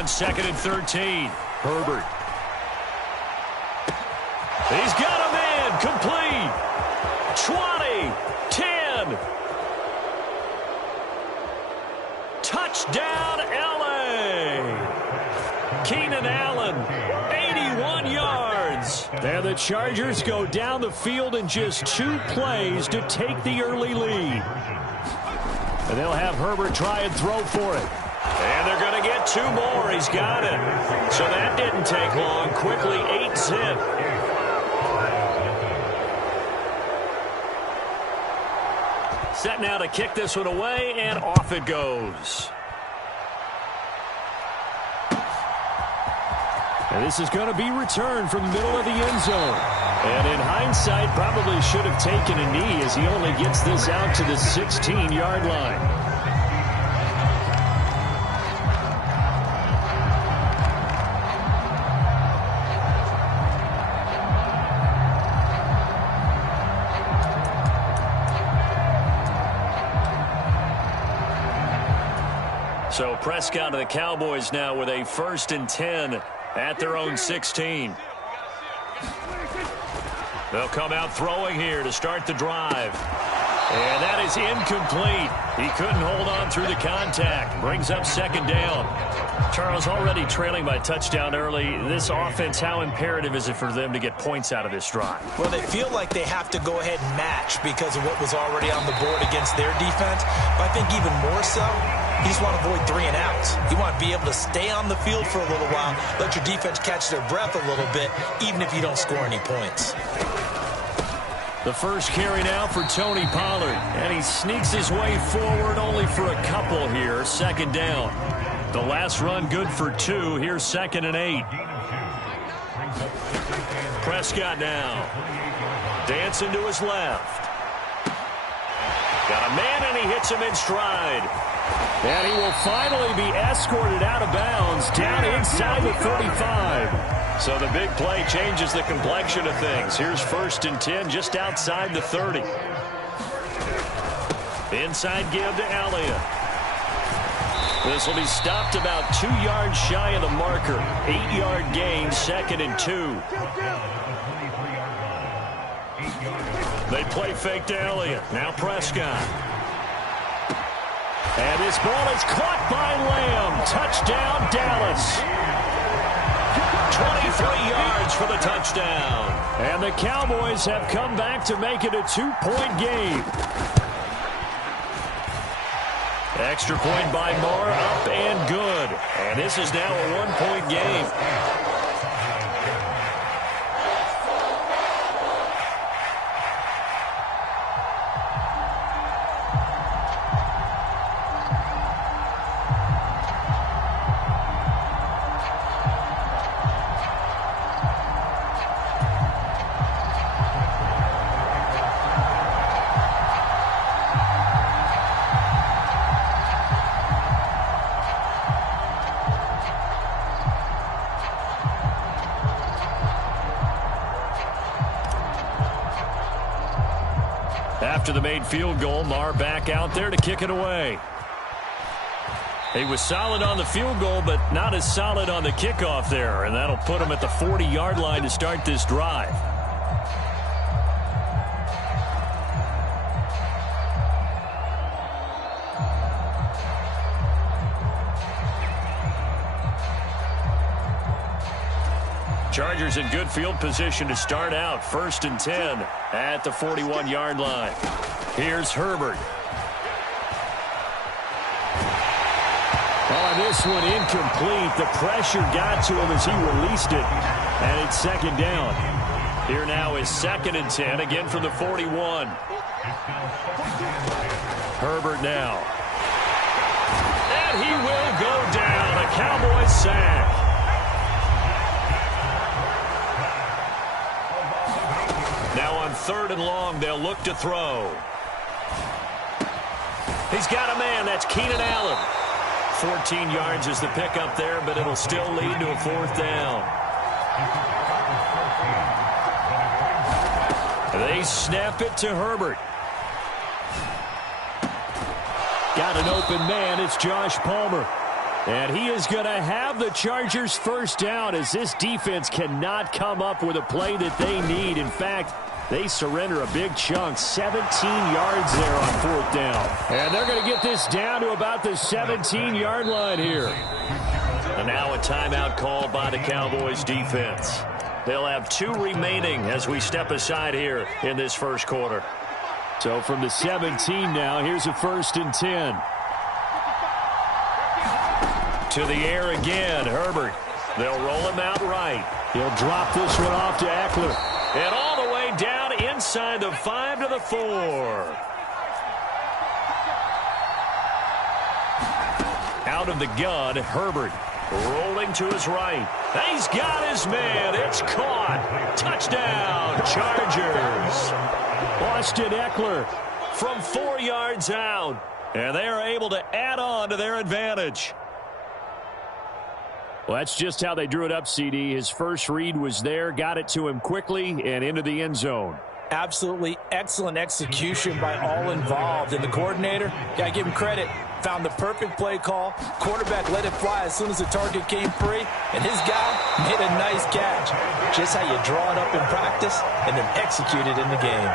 on 2nd and 13. Herbert. He's got a man. Complete. 20. 10. Touchdown, L.A. Keenan Allen, 81 yards. And the Chargers go down the field in just 2 plays to take the early lead. And they'll have Herbert try and throw for it. And they're going to get 2 more. He's got it. So that didn't take long. Quickly, 8-zip. Set now to kick this one away, and off it goes. And this is going to be returned from the middle of the end zone. And in hindsight, probably should have taken a knee as he only gets this out to the 16-yard line. So Prescott and the Cowboys now with a 1st and 10 at their own 16. They'll come out throwing here to start the drive. And that is incomplete. He couldn't hold on through the contact. Brings up 2nd down. Charles, already trailing by touchdown early. This offense, how imperative is it for them to get points out of this drive? Well, they feel like they have to go ahead and match because of what was already on the board against their defense. But I think even more so, you just want to avoid 3 and outs. You want to be able to stay on the field for a little while, let your defense catch their breath a little bit, even if you don't score any points. The first carry now for Tony Pollard. And he sneaks his way forward only for a couple here. 2nd down. The last run good for 2. Here's 2nd and 8. Prescott now. Dancing to his left. Got a man, and he hits him in stride. And he will finally be escorted out of bounds down inside the 35. So the big play changes the complexion of things. Here's 1st and 10 just outside the 30. Inside give to Elliott. This will be stopped about 2 yards shy of the marker. 8-yard gain, 2nd and 2. They play fake to Elliott. Now Prescott. And this ball is caught by Lamb. Touchdown, Dallas. 23 yards for the touchdown. And the Cowboys have come back to make it a 2-point game. Extra point by Moore, up and good. And this is now a 1-point game. After the made field goal, Marr back out there to kick it away. He was solid on the field goal, but not as solid on the kickoff there, and that'll put him at the 40-yard line to start this drive. Chargers in good field position to start out. 1st and 10 at the 41-yard line. Here's Herbert. On this one, incomplete. The pressure got to him as he released it. And it's 2nd down. Here now is 2nd and 10, again from the 41. Herbert now. And he will go down. A Cowboys sack. Now on 3rd and long, they'll look to throw. He's got a man. That's Keenan Allen. 14 yards is the pickup there, but it'll still lead to a 4th down. They snap it to Herbert. Got an open man. It's Josh Palmer. And he is going to have the Chargers first down, as this defense cannot come up with a play that they need. In fact, they surrender a big chunk, 17 yards there on fourth down. And they're going to get this down to about the 17-yard line here. And now a timeout called by the Cowboys defense. They'll have 2 remaining as we step aside here in this first quarter. So from the 17 now, here's a 1st and 10. To the air again, Herbert. They'll roll him out right. He'll drop this one off to Eckler. And all the way down inside the 5 to the 4. Out of the gun, Herbert. Rolling to his right. He's got his man. It's caught. Touchdown, Chargers. Austin Eckler from 4 yards out. And they are able to add on to their advantage. Well, that's just how they drew it up, CD. His first read was there, got it to him quickly, and into the end zone. Absolutely excellent execution by all involved. And the coordinator, got to give him credit, found the perfect play call. Quarterback let it fly as soon as the target came free, and his guy made a nice catch. Just how you draw it up in practice and then execute it in the game.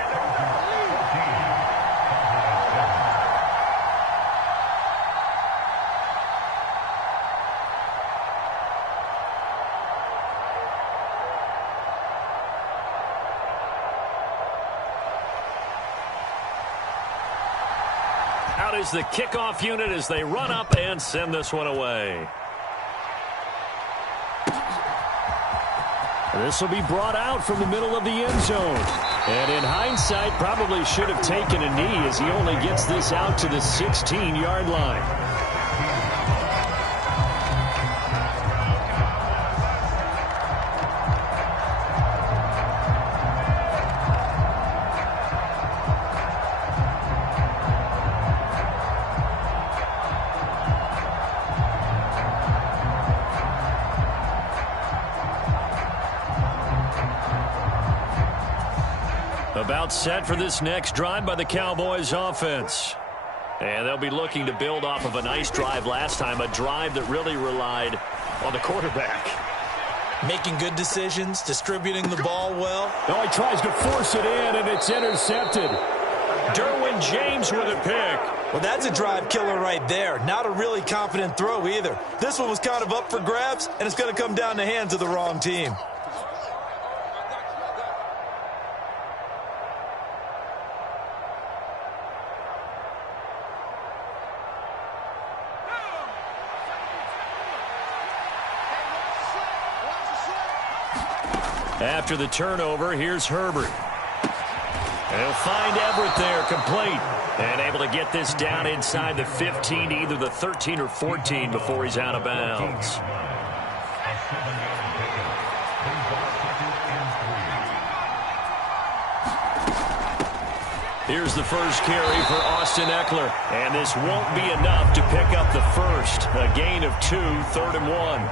Out is the kickoff unit as they run up and send this one away. This will be brought out from the middle of the end zone. And in hindsight, probably should have taken a knee as he only gets this out to the 16-yard line. About set for this next drive by the Cowboys offense. And they'll be looking to build off of a nice drive last time, a drive that really relied on the quarterback. Making good decisions, distributing the ball well. Oh, he tries to force it in, and it's intercepted. Derwin James with a pick. Well, that's a drive killer right there. Not a really confident throw either. This one was kind of up for grabs, and it's going to come down the hands of the wrong team. After the turnover, here's Herbert. They'll find Everett there, complete. And able to get this down inside the 15, either the 13 or 14 before he's out of bounds. Here's the first carry for Austin Eckler. And this won't be enough to pick up the first. A gain of 2, 3rd and 1.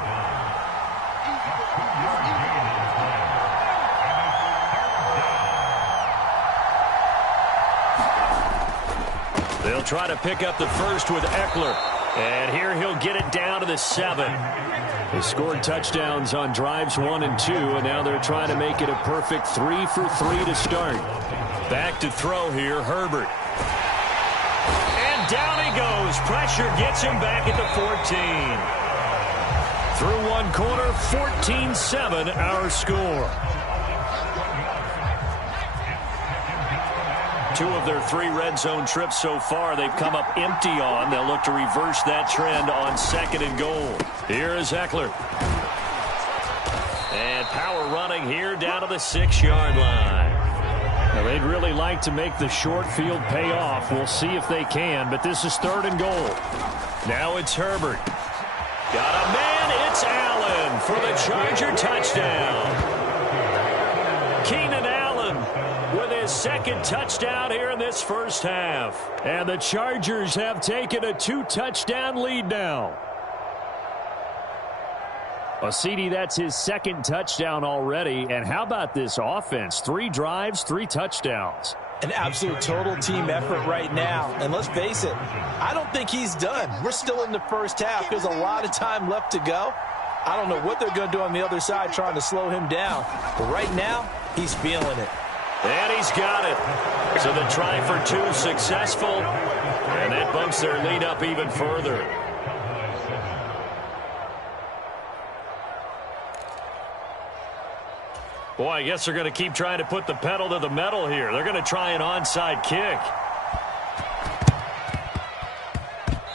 They'll try to pick up the first with Eckler. And here he'll get it down to the 7. They scored touchdowns on drives 1 and 2, and now they're trying to make it a perfect 3 for 3 to start. Back to throw here, Herbert. And down he goes. Pressure gets him back at the 14. Through one quarter, 14-7 our score. 2 of their 3 red zone trips so far they've come up empty on. They'll look to reverse that trend on 2nd and goal. Here is Eckler. And power running here down to the 6-yard line. Now, they'd really like to make the short field pay off. We'll see if they can, but this is 3rd and goal. Now it's Herbert. Got a man, it's Allen for the Charger touchdown. Keenan Allen with his 2nd touchdown here in this first half. And the Chargers have taken a 2-touchdown lead now. Well, CD, that's his second touchdown already. And how about this offense? 3 drives, 3 touchdowns. An absolute total team effort right now. And let's face it, I don't think he's done. We're still in the first half. There's a lot of time left to go. I don't know what they're going to do on the other side trying to slow him down. But right now, he's feeling it. And he's got it. So the try for 2 successful. And that bumps their lead up even further. Boy, I guess they're going to keep trying to put the pedal to the metal here. They're going to try an onside kick.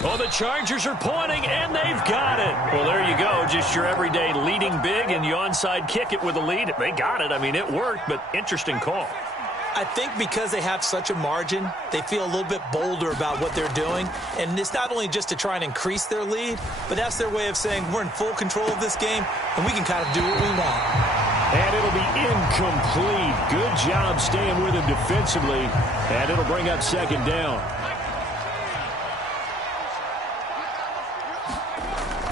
Oh, the Chargers are pointing, and they've got it. Well, there you go. Just your everyday leading big, and you onside kick it with a lead. They got it. I mean, it worked, but interesting call. I think because they have such a margin, they feel a little bit bolder about what they're doing. And it's not only just to try and increase their lead, but that's their way of saying we're in full control of this game, and we can kind of do what we want. And it'll be incomplete. Good job staying with him defensively. And it'll bring up second down.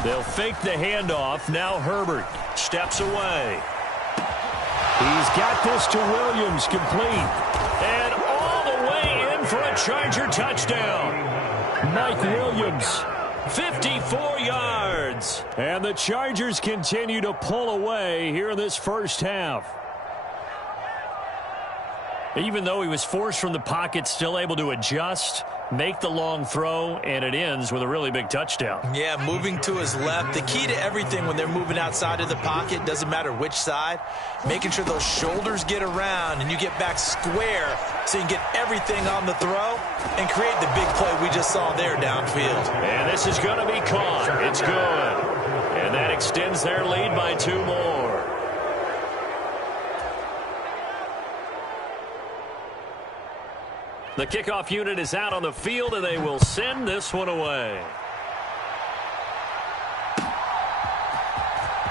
They'll fake the handoff. Now Herbert steps away. He's got this to Williams, complete. And all the way in for a Charger touchdown. Mike Williams, 54 yards. And the Chargers continue to pull away here in this first half. Even though he was forced from the pocket, still able to adjust, make the long throw, and it ends with a really big touchdown. Yeah, moving to his left. The key to everything when they're moving outside of the pocket, doesn't matter which side, making sure those shoulders get around and you get back square so you can get everything on the throw and create the big play we just saw there downfield. And this is going to be caught. It's good. And that extends their lead by 2 more. The kickoff unit is out on the field, and they will send this one away.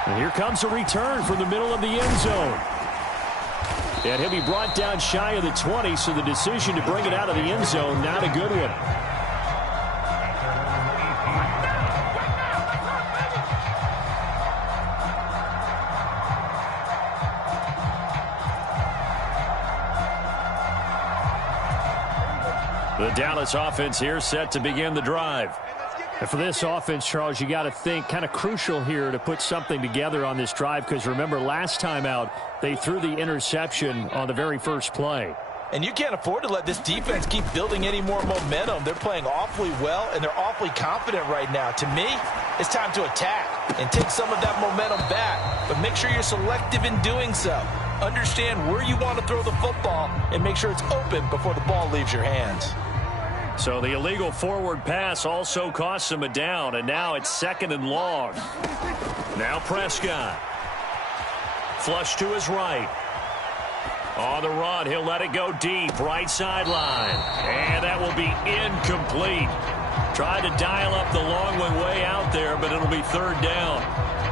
And here comes a return from the middle of the end zone. And he'll be brought down shy of the 20, so the decision to bring it out of the end zone, not a good one. The Dallas offense here set to begin the drive. And for this offense, Charles, you got to think kind of crucial here to put something together on this drive, because remember last time out they threw the interception on the very first play. And you can't afford to let this defense keep building any more momentum. They're playing awfully well, and they're awfully confident right now. To me, it's time to attack and take some of that momentum back. But make sure you're selective in doing so. Understand where you want to throw the football and make sure it's open before the ball leaves your hands. So the illegal forward pass also costs him a down, and now it's 2nd and long. Now Prescott. Flush to his right. On the run, he'll let it go deep, right sideline. And that will be incomplete. Tried to dial up the long one way out there, but it'll be 3rd down.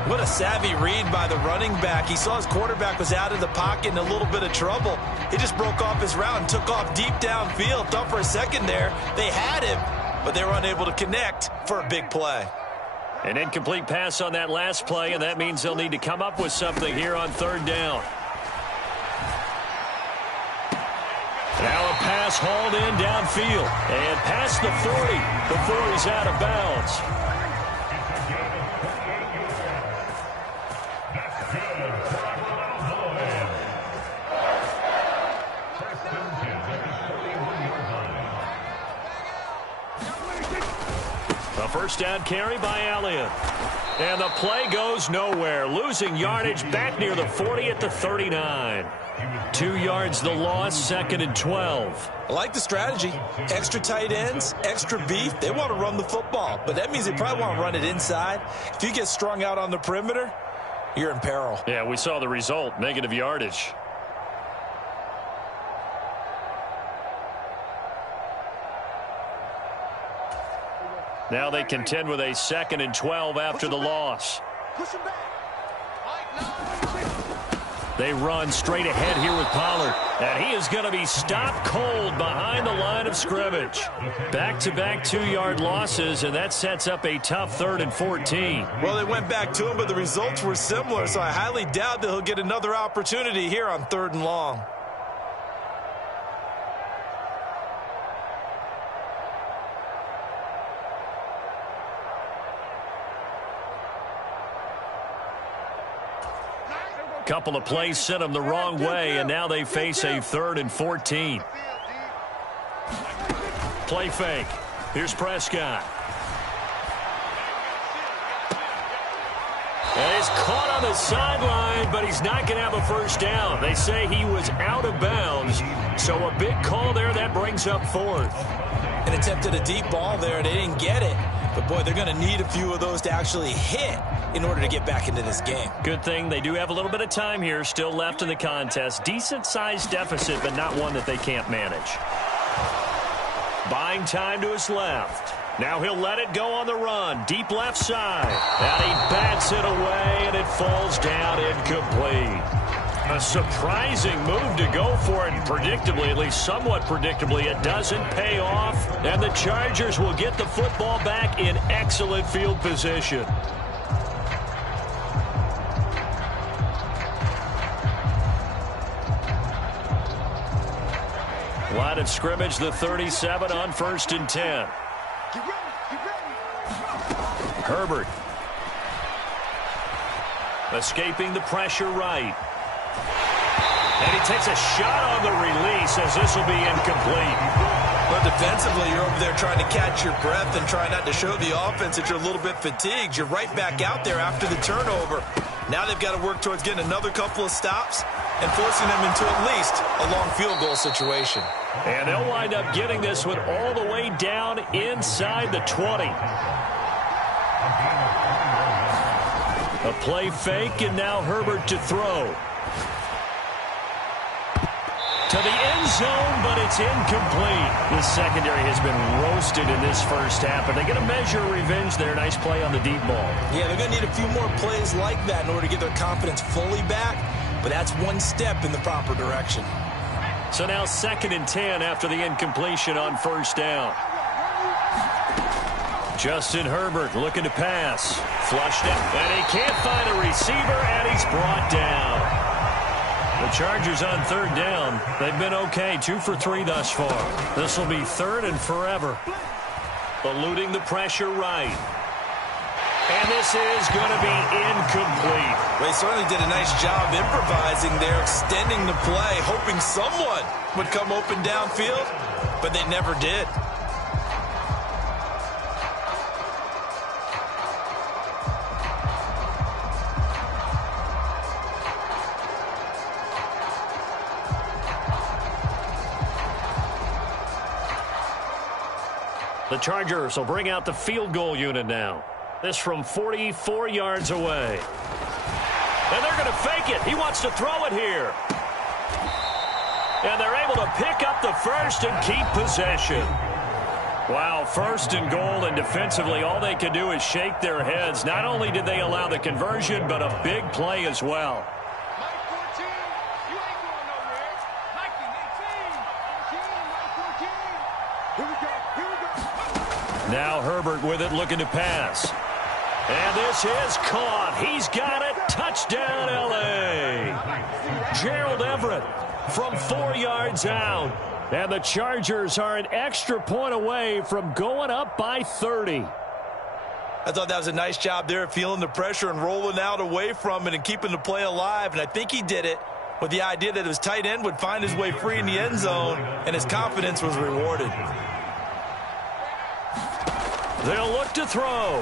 What a savvy read by the running back. He saw his quarterback was out of the pocket in a little bit of trouble. He just broke off his route and took off deep downfield. Thought for a second there they had him, but they were unable to connect for a big play. An incomplete pass on that last play, and that means they'll need to come up with something here on 3rd down. Now a pass hauled in downfield and past the 40 before he's out of bounds. A first down carry by Elliott. And the play goes nowhere. Losing yardage back near the 40 at the 39. 2 yards the loss, 2nd and 12. I like the strategy. Extra tight ends, extra beef. They want to run the football, but that means they probably want to run it inside. If you get strung out on the perimeter, you're in peril. Yeah, we saw the result, negative yardage. Now they contend with a 2nd and 12 after the loss. They run straight ahead here with Pollard. And he is going to be stopped cold behind the line of scrimmage. Back-to-back 2-yard losses, and that sets up a tough 3rd and 14. Well, they went back to him, but the results were similar, so I highly doubt that he'll get another opportunity here on 3rd and long. Couple of plays sent them the wrong way, and now they face a 3rd and 14. Play fake. Here's Prescott. And he's caught on the sideline, but he's not going to have a first down. They say he was out of bounds, so a big call there that brings up 4th. And attempted a deep ball there, they didn't get it. But, boy, they're going to need a few of those to actually hit in order to get back into this game. Good thing they do have a little bit of time here still left in the contest. Decent-sized deficit, but not one that they can't manage. Buying time to his left. Now he'll let it go on the run. Deep left side. And he bats it away, and it falls down incomplete. A surprising move to go for it, and predictably, at least somewhat predictably, it doesn't pay off. And the Chargers will get the football back in excellent field position. Line of scrimmage, the 37 on 1st and 10. Herbert. Escaping the pressure right. And he takes a shot on the release as this will be incomplete. But defensively, you're over there trying to catch your breath and try not to show the offense that you're a little bit fatigued. You're right back out there after the turnover. Now they've got to work towards getting another couple of stops and forcing them into at least a long field goal situation. And they'll wind up getting this one all the way down inside the 20. A play fake, and now Herbert to throw. To the end zone, but it's incomplete. The secondary has been roasted in this first half, but they're going to measure revenge there. Nice play on the deep ball. Yeah, they're going to need a few more plays like that in order to get their confidence fully back, but that's one step in the proper direction. So now 2nd and 10 after the incompletion on 1st down. Justin Herbert looking to pass. Flushed it, and he can't find a receiver, and he's brought down. The Chargers on 3rd down. They've been okay, 2 for 3 thus far. This will be 3rd and forever. Eluding the pressure right. And this is going to be incomplete. Well, he certainly did a nice job improvising there, extending the play, hoping someone would come open downfield, but they never did. The Chargers will bring out the field goal unit now. This from 44 yards away. And they're going to fake it. He wants to throw it here. And they're able to pick up the first and keep possession. Wow, 1st and goal, and defensively all they could do is shake their heads. Not only did they allow the conversion, but a big play as well. Now Herbert with it, looking to pass. And this is caught. He's got it. Touchdown, L.A. Gerald Everett from 4 yards out. And the Chargers are an extra point away from going up by 30. I thought that was a nice job there, feeling the pressure and rolling out away from it and keeping the play alive. And I think he did it with the idea that his tight end would find his way free in the end zone, and his confidence was rewarded. They'll look to throw.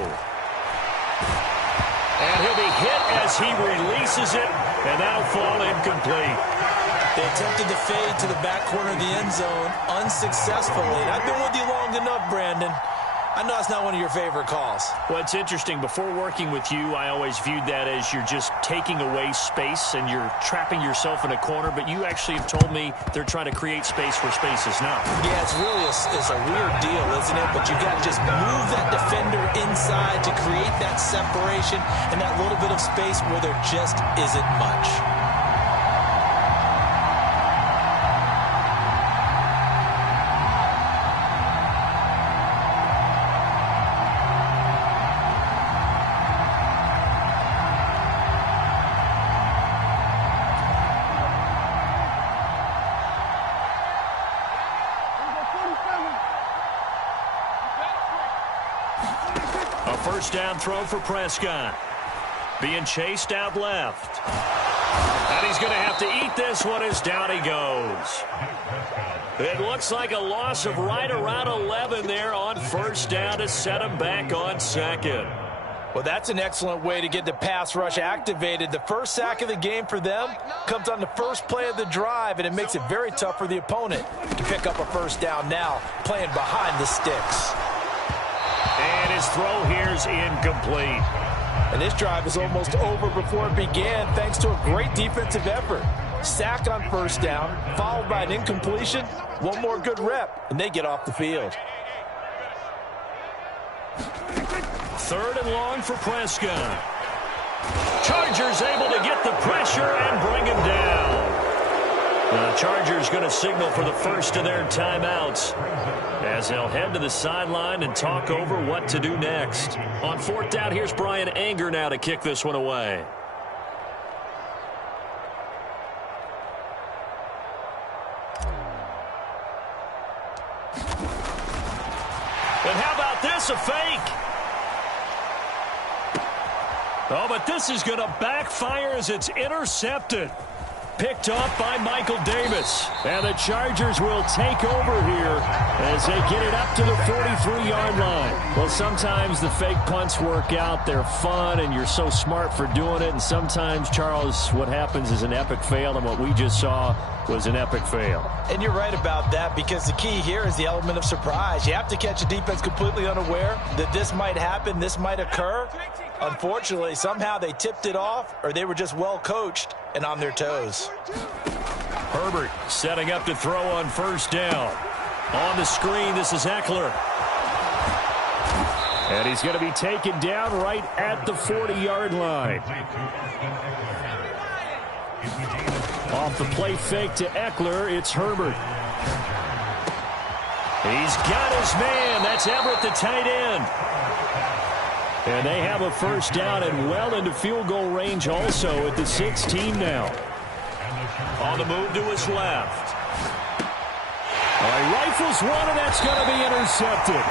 And he'll be hit as he releases it, and that'll fall incomplete. They attempted to fade to the back corner of the end zone unsuccessfully. And I've been with you long enough, Brandon. I know it's not one of your favorite calls. Well, it's interesting. Before working with you, I always viewed that as you're just taking away space and you're trapping yourself in a corner. But you actually have told me they're trying to create space where space is not. Yeah, it's really a weird deal, isn't it? But you got to just move that defender inside to create that separation and that little bit of space where there just isn't much. first down throw for Prescott. Being chased out left. And he's going to have to eat this one as down he goes. It looks like a loss of right around 11 there on first down to set him back on second. Well, that's an excellent way to get the pass rush activated. The first sack of the game for them comes on the first play of the drive, and it makes it very tough for the opponent to pick up a first down now, playing behind the sticks. And his throw here's incomplete. And this drive is almost over before it began, thanks to a great defensive effort. Sack on first down, followed by an incompletion. One more good rep, and they get off the field. Third and long for Prescott. Chargers able to get the pressure and bring him down. The Chargers going to signal for the first of their timeouts as they'll head to the sideline and talk over what to do next. On fourth down, here's Brian Anger now to kick this one away. And how about this, a fake? Oh, but this is going to backfire as it's intercepted. Picked off by Michael Davis. And the Chargers will take over here as they get it up to the 43-yard line. Well, sometimes the fake punts work out. They're fun, and you're so smart for doing it. And sometimes, Charles, what happens is an epic fail, and what we just saw was an epic fail. And you're right about that, because the key here is the element of surprise. You have to catch a defense completely unaware that this might happen, this might occur. Unfortunately, somehow they tipped it off, or they were just well coached and on their toes. Herbert setting up to throw on first down. On the screen, this is Eckler. And he's going to be taken down right at the 40-yard line. Off the play fake to Eckler, it's Herbert. He's got his man. That's Everett, the tight end. And they have a first down and well into field goal range also at the 16 now. On the move to his left. All right, rifles one, and that's going to be intercepted.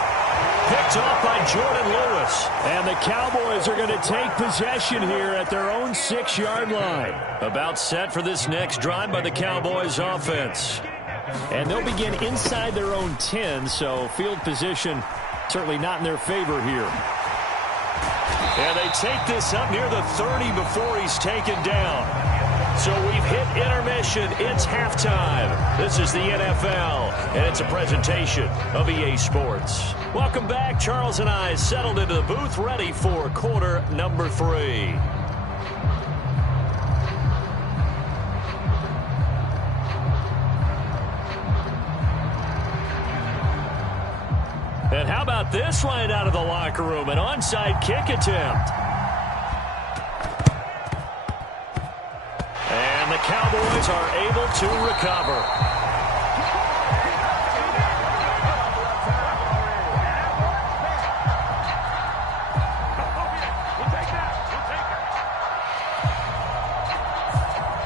Picked off by Jordan Lewis. And the Cowboys are going to take possession here at their own 6-yard line. About set for this next drive by the Cowboys offense. And they'll begin inside their own 10, so field position certainly not in their favor here. And they take this up near the 30 before he's taken down. So we've hit intermission. It's halftime. This is the NFL, and it's a presentation of EA Sports. Welcome back. Charles and I settled into the booth, ready for quarter number 3. And how about this right out of the locker room? An onside kick attempt. And the Cowboys are able to recover.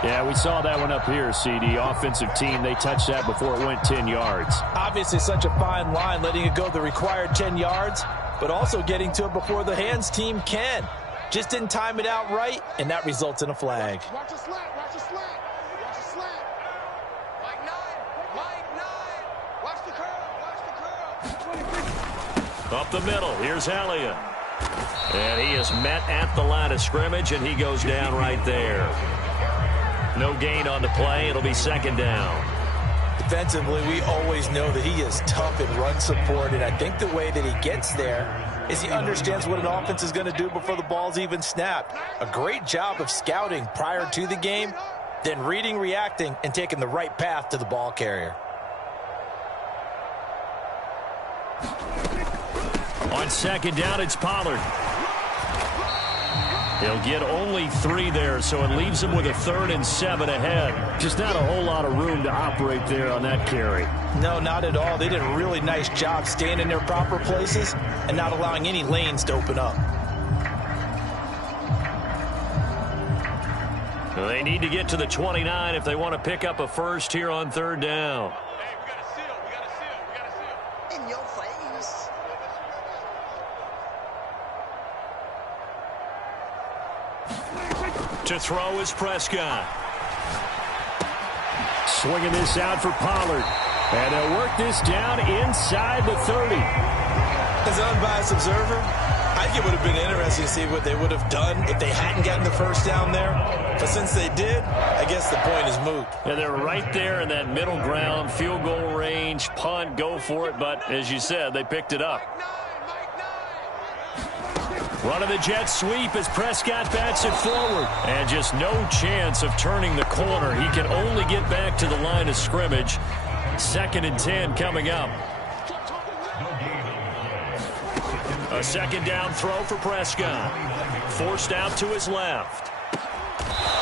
Yeah, we saw that one up here, CD. Offensive team, they touched that before it went 10 yards. Obviously such a fine line, letting it go the required 10 yards, but also getting to it before the hands team can. Just didn't time it out right, and that results in a flag. Watch the slant, watch the slant, watch the slant. Mike 9, watch the curl. Up the middle, here's Elliott. And he is met at the line of scrimmage, and he goes down right there. No gain on the play. It'll be second down. Defensively, we always know that he is tough in run support, and I think the way that he gets there is he understands what an offense is going to do before the ball's even snapped. A great job of scouting prior to the game, then reading, reacting, and taking the right path to the ball carrier. On second down, it's Pollard. He'll get only 3 there, so it leaves him with a 3rd and 7 ahead. Just not a whole lot of room to operate there on that carry. No, not at all. They did a really nice job staying in their proper places and not allowing any lanes to open up. Well, they need to get to the 29 if they want to pick up a first here on 3rd down. Hey, we got a seal, we got a seal. In your face. To throw is Prescott. Swinging this out for Pollard. And they'll work this down inside the 30. As an unbiased observer, I think it would have been interesting to see what they would have done if they hadn't gotten the first down there. But since they did, I guess the point is moot. Yeah, they're right there in that middle ground, field goal range, punt, go for it. But as you said, they picked it up. Running the jet sweep as Prescott bats it forward. And just no chance of turning the corner. He can only get back to the line of scrimmage. 2nd and 10 coming up. A second down throw for Prescott. Forced out to his left.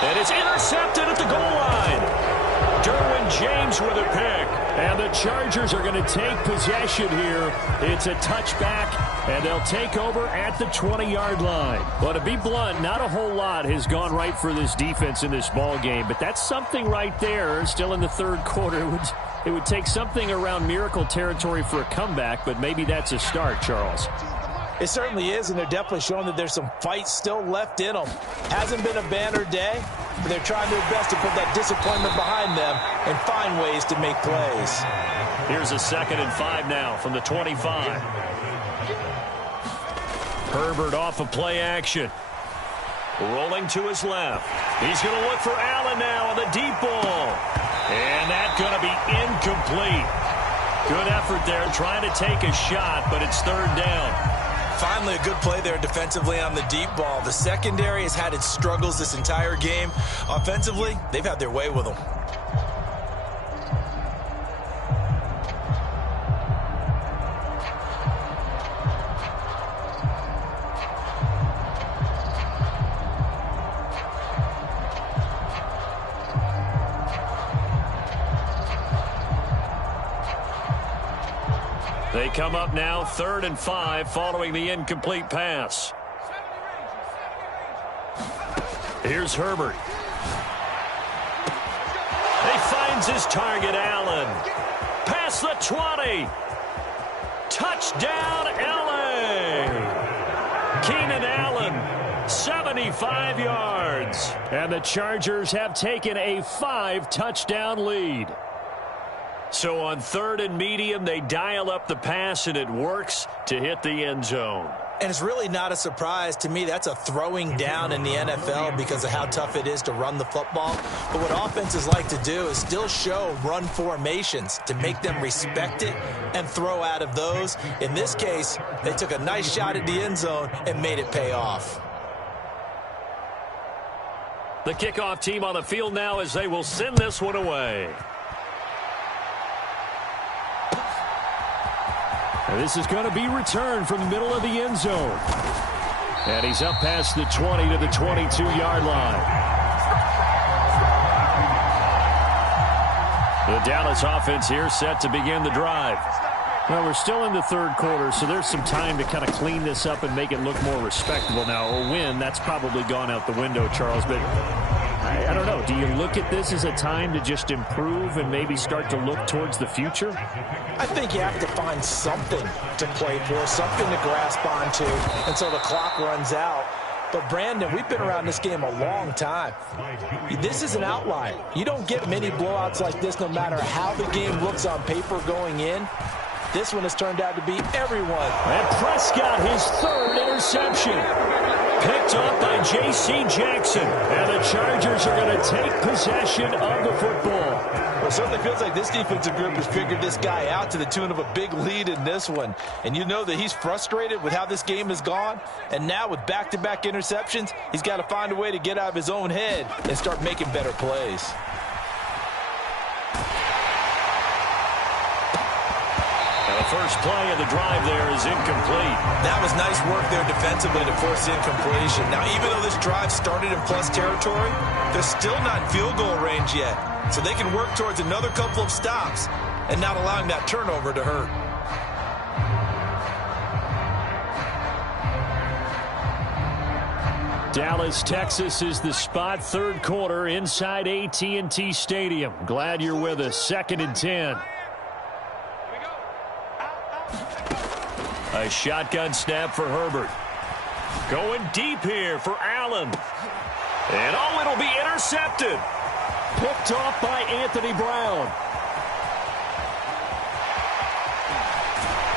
And it's intercepted at the goal line. Derwin James with a pick. And the Chargers are going to take possession here. It's a touchback, and they'll take over at the 20-yard line. Well, to be blunt, not a whole lot has gone right for this defense in this ball game, but that's something right there. Still in the 3rd quarter. It would take something around miracle territory for a comeback, but maybe that's a start, Charles. It certainly is, and they're definitely showing that there's some fight still left in them. Hasn't been a banner day, but they're trying their best to put that disappointment behind them and find ways to make plays. Here's a 2nd and 5 now from the 25. Herbert off of play action. Rolling to his left. He's going to look for Allen now on the deep ball. And that's going to be incomplete. Good effort there trying to take a shot, but it's 3rd down. Finally, a good play there defensively on the deep ball. The secondary has had its struggles this entire game. Offensively, they've had their way with them. They come up now 3rd and 5 following the incomplete pass. Here's Herbert. He finds his target, Allen. Past the 20. Touchdown, L.A. Keenan Allen, 75 yards. And the Chargers have taken a 5-touchdown lead. So on 3rd and medium, they dial up the pass, and it works to hit the end zone. And it's really not a surprise to me. That's a throwing down in the NFL because of how tough it is to run the football. But what offenses like to do is still show run formations to make them respect it and throw out of those. In this case, they took a nice shot at the end zone and made it pay off. The kickoff team on the field now as they will send this one away. And this is going to be returned from the middle of the end zone. And he's up past the 20 to the 22-yard line. The Dallas offense here set to begin the drive. Well, we're still in the 3rd quarter, so there's some time to kind of clean this up and make it look more respectable. Now, a win, that's probably gone out the window, Charles, but I don't know. Do you look at this as a time to just improve and maybe start to look towards the future? I think you have to find something to play for, something to grasp onto until the clock runs out. But, Brandon, we've been around this game a long time. This is an outlier. You don't get many blowouts like this no matter how the game looks on paper going in. This one has turned out to be everyone. And Prescott, his 3rd interception. Picked up by J.C. Jackson. And the Chargers are going to take possession of the football. Well, it certainly feels like this defensive group has figured this guy out to the tune of a big lead in this one. And you know that he's frustrated with how this game has gone. And now with back-to-back interceptions, he's got to find a way to get out of his own head and start making better plays. The first play of the drive there is incomplete. That was nice work there defensively to force incompletion. Now, even though this drive started in plus territory, they're still not in field goal range yet. So they can work towards another couple of stops and not allowing that turnover to hurt. Dallas, Texas is the spot. 3rd quarter inside AT&T Stadium. Glad you're with us. 2nd and 10. A shotgun snap for Herbert. Going deep here for Allen. And oh, it'll be intercepted. Picked off by Anthony Brown.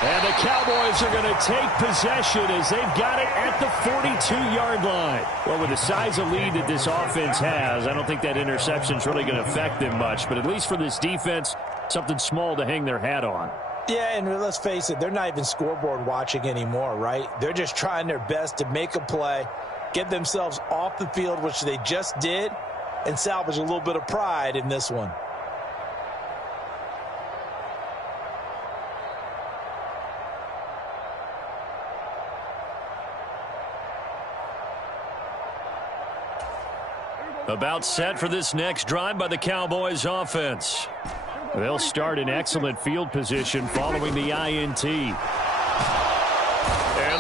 And the Cowboys are going to take possession as they've got it at the 42-yard line. Well, with the size of lead that this offense has, I don't think that interception is really going to affect them much. But at least for this defense, something small to hang their hat on. Yeah, and let's face it, they're not even scoreboard watching anymore, right? They're just trying their best to make a play, get themselves off the field, which they just did, and salvage a little bit of pride in this one. About set for this next drive by the Cowboys offense. They'll start in excellent field position following the INT. And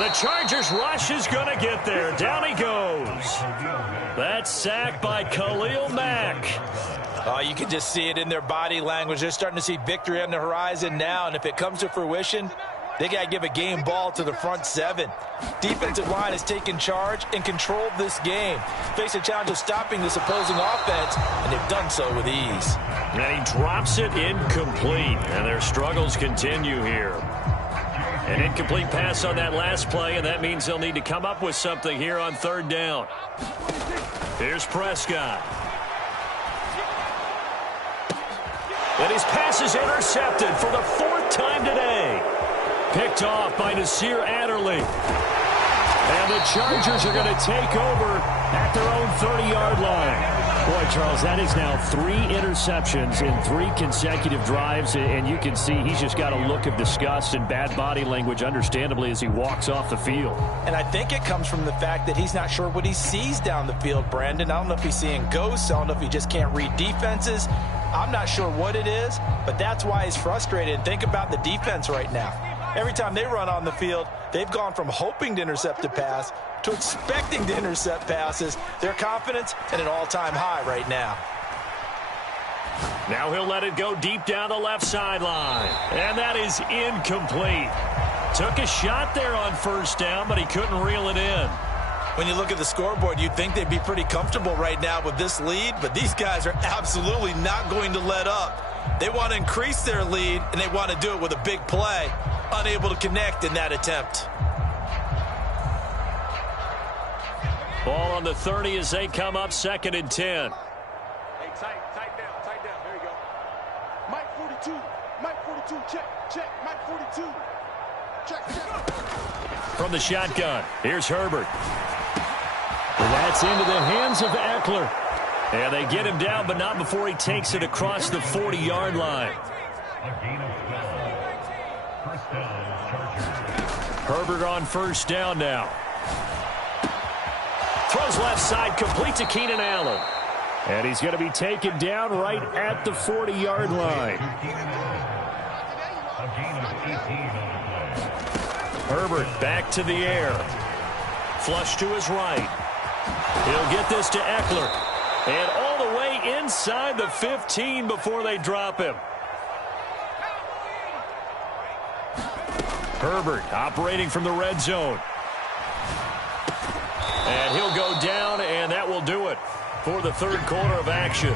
the Chargers rush is going to get there. Down he goes. That's sacked by Khalil Mack. Oh, you can just see it in their body language. They're starting to see victory on the horizon now, and if it comes to fruition, they got to give a game ball to the front seven. Defensive line has taken charge and controlled this game. Face a challenge of stopping this opposing offense, and they've done so with ease. And he drops it incomplete, and their struggles continue here. An incomplete pass on that last play, and that means they'll need to come up with something here on third down. Here's Prescott. And his pass is intercepted for the fourth time today. Picked off by Nasir Adderley. And the Chargers are going to take over at their own 30-yard line. Boy, Charles, that is now 3 interceptions in 3 consecutive drives, and you can see he's just got a look of disgust and bad body language, understandably, as he walks off the field. And I think it comes from the fact that he's not sure what he sees down the field, Brandon. I don't know if he's seeing ghosts. I don't know if he just can't read defenses. I'm not sure what it is, but that's why he's frustrated. And think about the defense right now. Every time they run on the field, they've gone from hoping to intercept a pass to expecting to intercept passes. Their confidence at an all-time high right now. Now he'll let it go deep down the left sideline. And that is incomplete. Took a shot there on first down, but he couldn't reel it in. When you look at the scoreboard, you'd think they'd be pretty comfortable right now with this lead, but these guys are absolutely not going to let up. They want to increase their lead, and they want to do it with a big play. Unable to connect in that attempt. Ball on the 30 as they come up 2nd and 10. Hey, tight down. There you go. Mike 42. Mike 42. Check. Mike 42. Check. From the shotgun, here's Herbert. That's into the hands of Eckler. And they get him down, but not before he takes it across the 40-yard line. Herbert on first down now. Throws left side, complete to Keenan Allen. And he's going to be taken down right at the 40-yard line. Herbert back to the air. Flush to his right. He'll get this to Eckler. And all the way inside the 15 before they drop him. Herbert operating from the red zone. And he'll go down, and that will do it for the third quarter of action.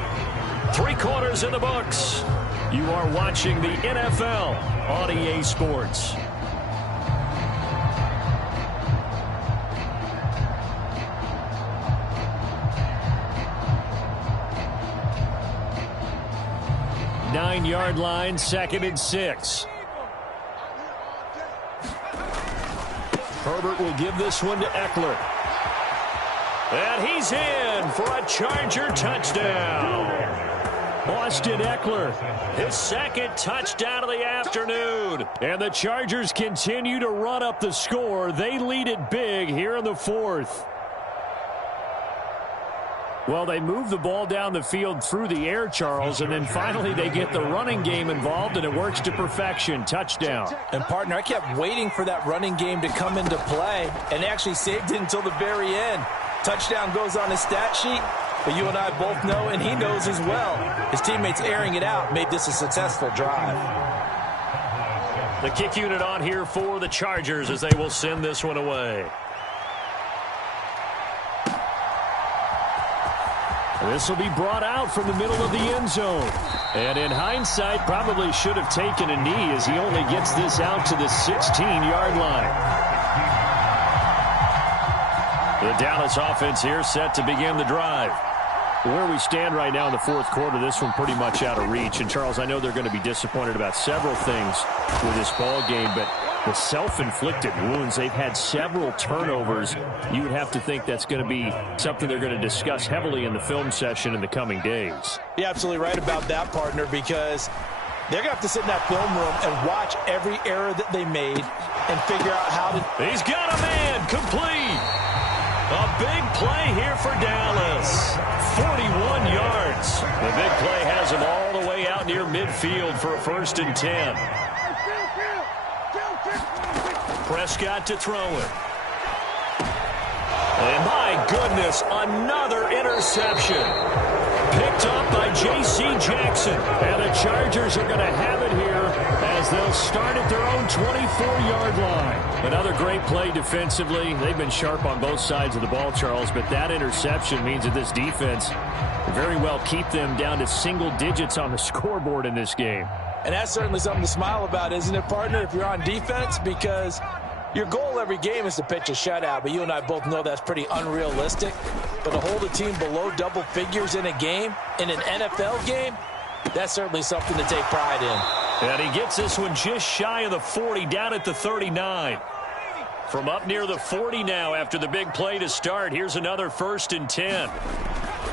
3 quarters in the books. You are watching the NFL on EA Sports. Nine-yard line, 2nd and 6. Herbert will give this one to Eckler. And he's in for a Charger touchdown. Austin Eckler, his 2nd touchdown of the afternoon. And the Chargers continue to run up the score. They lead it big here in the 4th. Well, they move the ball down the field through the air, Charles, and then finally they get the running game involved, and it works to perfection. Touchdown. And, partner, I kept waiting for that running game to come into play, and actually saved it until the very end. Touchdown goes on his stat sheet, but you and I both know, and he knows as well, his teammates airing it out made this a successful drive. The kick unit on here for the Chargers as they will send this one away. This will be brought out from the middle of the end zone. And in hindsight, probably should have taken a knee as he only gets this out to the 16-yard line. The Dallas offense here set to begin the drive. Where we stand right now in the fourth quarter, this one pretty much out of reach. And, Charles, I know they're going to be disappointed about several things with this ball game, but the self-inflicted wounds, they've had several turnovers. You would have to think that's going to be something they're going to discuss heavily in the film session in the coming days. You're absolutely right about that, partner, because they're going to have to sit in that film room and watch every error that they made and figure out how to... He's got a man complete. A big play here for Dallas. 41 yards. The big play has him all the way out near midfield for a 1st and 10. Prescott to throw it. And my goodness, another interception. Picked up by J.C. Jackson. And the Chargers are going to have it here as they'll start at their own 24-yard line. Another great play defensively. They've been sharp on both sides of the ball, Charles, but that interception means that this defense very well keep them down to single digits on the scoreboard in this game. And that's certainly something to smile about, isn't it, partner, if you're on defense? Because your goal every game is to pitch a shutout, but you and I both know that's pretty unrealistic. But to hold a team below double figures in a game, in an NFL game, that's certainly something to take pride in. And he gets this one just shy of the 40, down at the 39. From up near the 40 now after the big play to start. Here's another 1st and 10.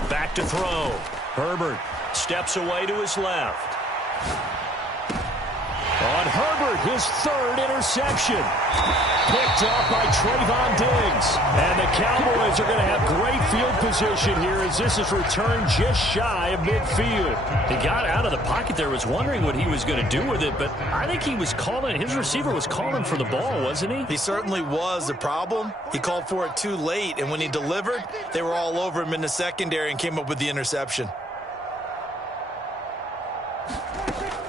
Back to throw. Herbert steps away to his left. On Herbert, his 3rd interception. Picked off by Trayvon Diggs. And the Cowboys are going to have great field position here as this is returned just shy of midfield. He got out of the pocket there, was wondering what he was going to do with it, but I think he was calling, his receiver was calling for the ball, wasn't he? He certainly was. The problem, he called for it too late, and when he delivered, they were all over him in the secondary and came up with the interception.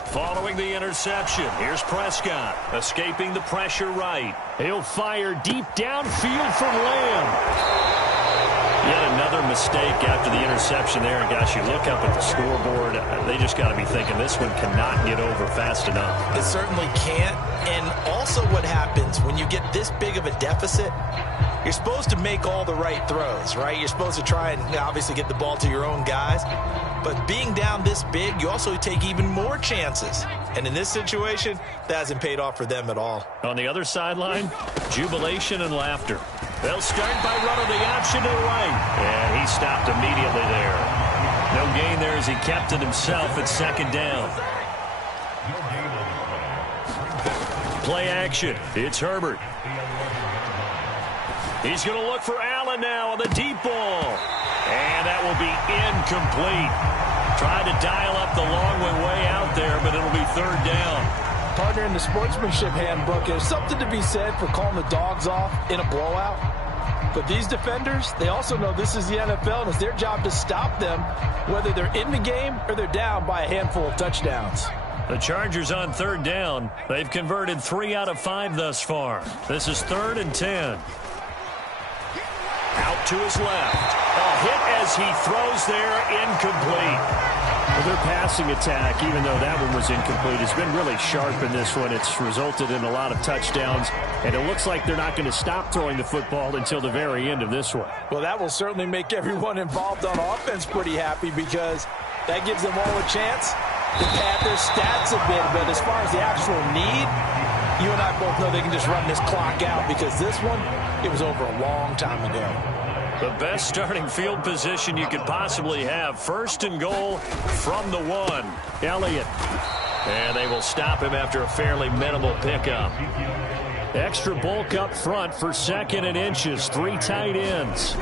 Following the interception, here's Prescott, escaping the pressure right. He'll fire deep downfield from Lamb. Yet another mistake after the interception there. And, gosh, you look up at the scoreboard, they just got to be thinking this one cannot get over fast enough. It certainly can't. And also what happens when you get this big of a deficit, you're supposed to make all the right throws, right? You're supposed to try and obviously get the ball to your own guys. But being down this big, you also take even more chances. And in this situation, that hasn't paid off for them at all. On the other sideline, jubilation and laughter. They'll start by running the option to the right. And he stopped immediately there. No gain there as he kept it himself at 2nd down. Play action. It's Herbert. He's going to look for Allen now on the deep ball. And that will be incomplete. Tried to dial up the long way out there, but it'll be 3rd down. Partner, in the sportsmanship handbook, there's something to be said for calling the dogs off in a blowout. But these defenders, they also know this is the NFL, and it's their job to stop them, whether they're in the game or they're down by a handful of touchdowns. The Chargers on 3rd down. They've converted 3 out of 5 thus far. This is 3rd and 10. Out to his left. A hit as he throws there, incomplete. Well, their passing attack, even though that one was incomplete, has been really sharp in this one. It's resulted in a lot of touchdowns, and it looks like they're not going to stop throwing the football until the very end of this one. Well, that will certainly make everyone involved on offense pretty happy because that gives them all a chance to pad their stats a bit. But as far as the actual need, you and I both know they can just run this clock out because this one, it was over a long time ago. The best starting field position you could possibly have. 1st and goal from the 1. Elliott. And they will stop him after a fairly minimal pickup. Extra bulk up front for 2nd and inches. 3 tight ends.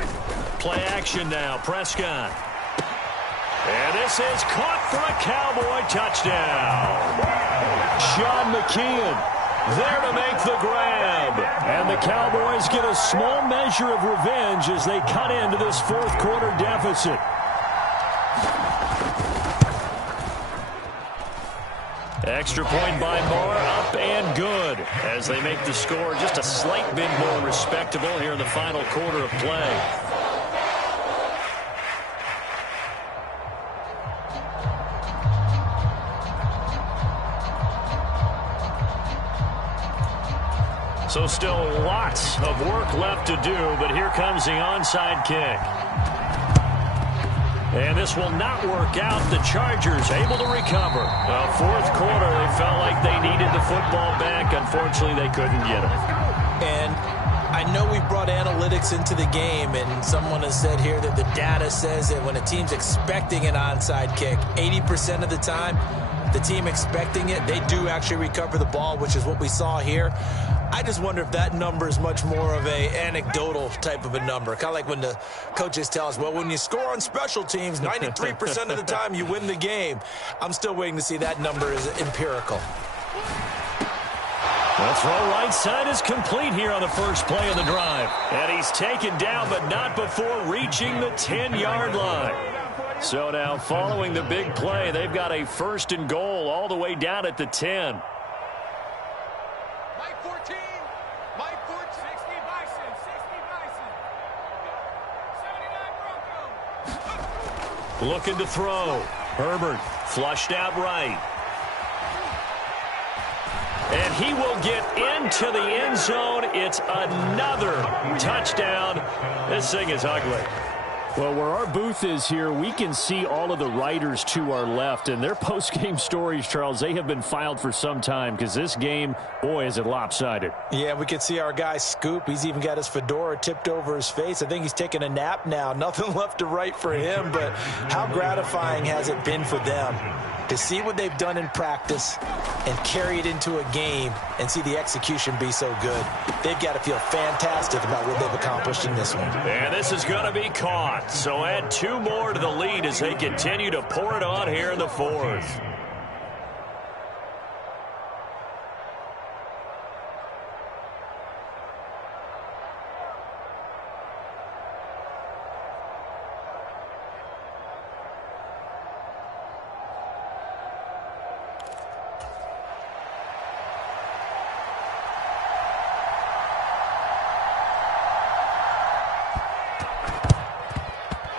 Play action now. Prescott. And this is caught for a Cowboy touchdown. Sean McKeon there to make the grab. And the Cowboys get a small measure of revenge as they cut into this 4th quarter deficit. Extra point by Moore, up and good as they make the score just a slight bit more respectable here in the final quarter of play. So still lots of work left to do, but here comes the onside kick. And this will not work out. The Chargers able to recover. Well, fourth quarter, they felt like they needed the football back. Unfortunately, they couldn't get it. And I know we brought analytics into the game, and someone has said here that the data says that when a team's expecting an onside kick, 80% of the time, the team expecting it, they do actually recover the ball, which is what we saw here. I just wonder if that number is much more of a anecdotal type of a number. Kind of like when the coaches tell us, well, when you score on special teams, 93% of the time you win the game. I'm still waiting to see that number is empirical. The throw right side is complete here on the first play of the drive. And he's taken down, but not before reaching the 10-yard line. So now following the big play, they've got a first and goal all the way down at the 10. Mike 14. Mike 14. 60 Bison. 60 Bison. 79 Broncos. Looking to throw. Herbert flushed out right. And he will get into the end zone. It's another touchdown. This thing is ugly. Well, where our booth is here, we can see all of the writers to our left. And their post-game stories, Charles, they have been filed for some time because this game, boy, is it lopsided. Yeah, we can see our guy Scoop. He's even got his fedora tipped over his face. I think he's taking a nap now. Nothing left to write for him, but how gratifying has it been for them to see what they've done in practice and carry it into a game and see the execution be so good. They've got to feel fantastic about what they've accomplished in this one. And this is going to be caught. So add 2 more to the lead as they continue to pour it on here in the fourth.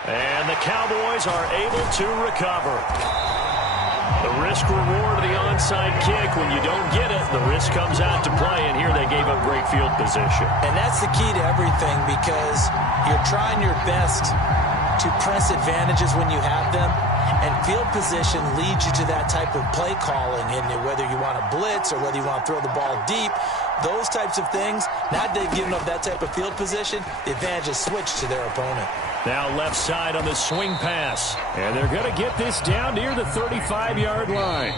And the Cowboys are able to recover. The risk reward of the onside kick. When you don't get it, the risk comes out to play, and here they gave up great field position. And that's the key to everything, because you're trying your best to press advantages when you have them, and field position leads you to that type of play calling. And whether you want to blitz or whether you want to throw the ball deep, those types of things, now that they've given up that type of field position, the advantage is switched to their opponent. Now left side on the swing pass. And they're going to get this down near the 35-yard line.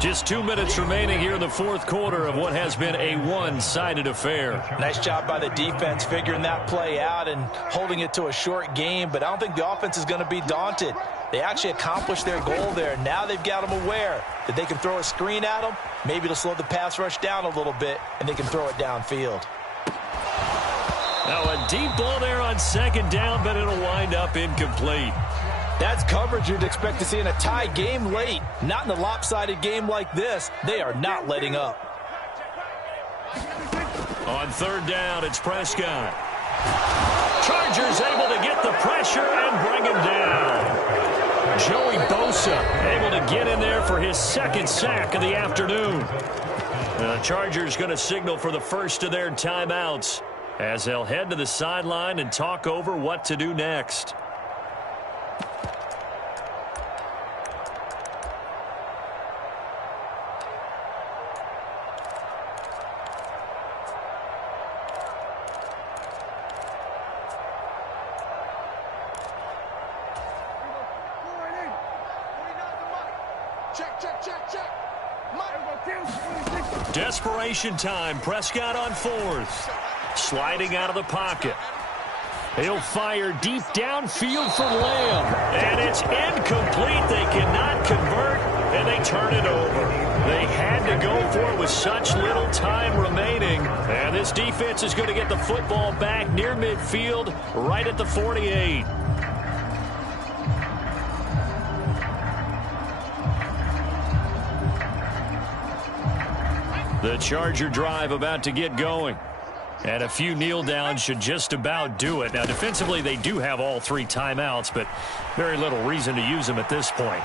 Just 2 minutes remaining here in the fourth quarter of what has been a one-sided affair. Nice job by the defense figuring that play out and holding it to a short game, but I don't think the offense is going to be daunted. They actually accomplished their goal there. Now they've got them aware that they can throw a screen at them, maybe to slow the pass rush down a little bit, and they can throw it downfield. Now a deep ball there on second down, but it'll wind up incomplete. That's coverage you'd expect to see in a tie game late. Not in a lopsided game like this. They are not letting up. On third down, it's Prescott. Chargers able to get the pressure and bring him down. Joey Bosa able to get in there for his second sack of the afternoon. The Chargers going to signal for the first of their timeouts as they'll head to the sideline and talk over what to do next. Desperation time. Prescott on fourth. Sliding out of the pocket. He'll fire deep downfield for Lamb. And it's incomplete. They cannot convert, and they turn it over. They had to go for it with such little time remaining. And this defense is going to get the football back near midfield, right at the 48. The Charger drive about to get going. And a few kneel downs should just about do it. Now, defensively, they do have all 3 timeouts, but very little reason to use them at this point.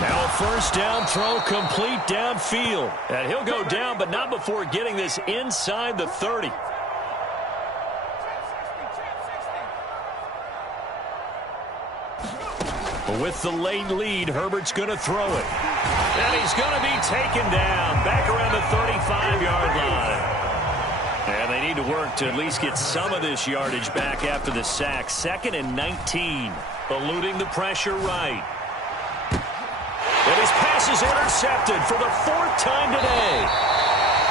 Now a first down throw complete downfield. And he'll go down, but not before getting this inside the 30. With the late lead, Herbert's going to throw it. And he's going to be taken down back around the 35-yard line. And they need to work to at least get some of this yardage back after the sack. 2nd and 19. Eluding the pressure right. And his pass is intercepted for the 4th time today.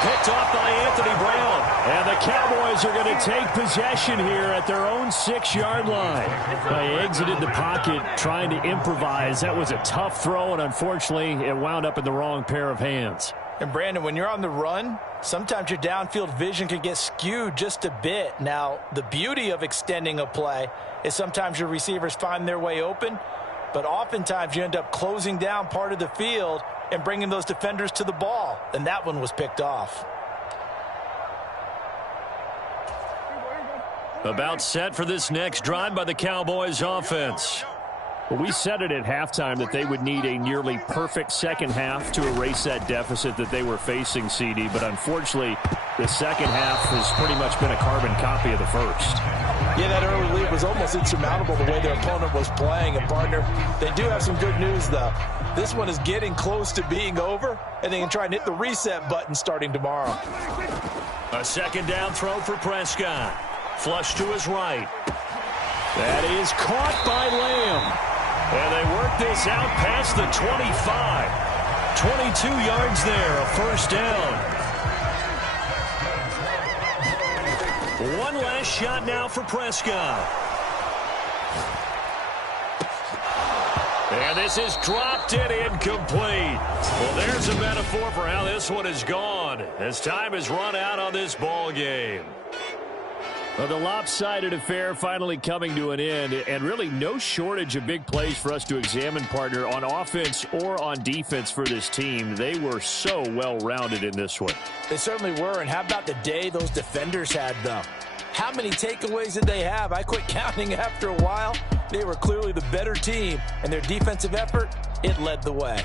Picked off by Anthony Brown. And the Cowboys are going to take possession here at their own 6-yard line. They exited the pocket trying to improvise. That was a tough throw, and unfortunately, it wound up in the wrong pair of hands. And, Brandon, when you're on the run, sometimes your downfield vision can get skewed just a bit. Now, the beauty of extending a play is sometimes your receivers find their way open, but oftentimes you end up closing down part of the field and bringing those defenders to the ball. And that one was picked off. About set for this next drive by the Cowboys offense. Well, we said it at halftime that they would need a nearly perfect second half to erase that deficit that they were facing, CD. But unfortunately, the second half has pretty much been a carbon copy of the first. Yeah, that early lead was almost insurmountable the way their opponent was playing. And, partner, they do have some good news, though. This one is getting close to being over, and they can try and hit the reset button starting tomorrow. A second down throw for Prescott. Flush to his right. That is caught by Lamb. And they work this out past the 25. 22 yards there, a first down. One last shot now for Prescott. And this is dropped and incomplete. Well, there's a metaphor for how this one is gone as time has run out on this ball game. Well, the lopsided affair finally coming to an end, and really no shortage of big plays for us to examine, partner, on offense or on defense for this team. They were so well-rounded in this one. They certainly were, and how about the day those defenders had, though? How many takeaways did they have? I quit counting after a while. They were clearly the better team, and their defensive effort, it led the way.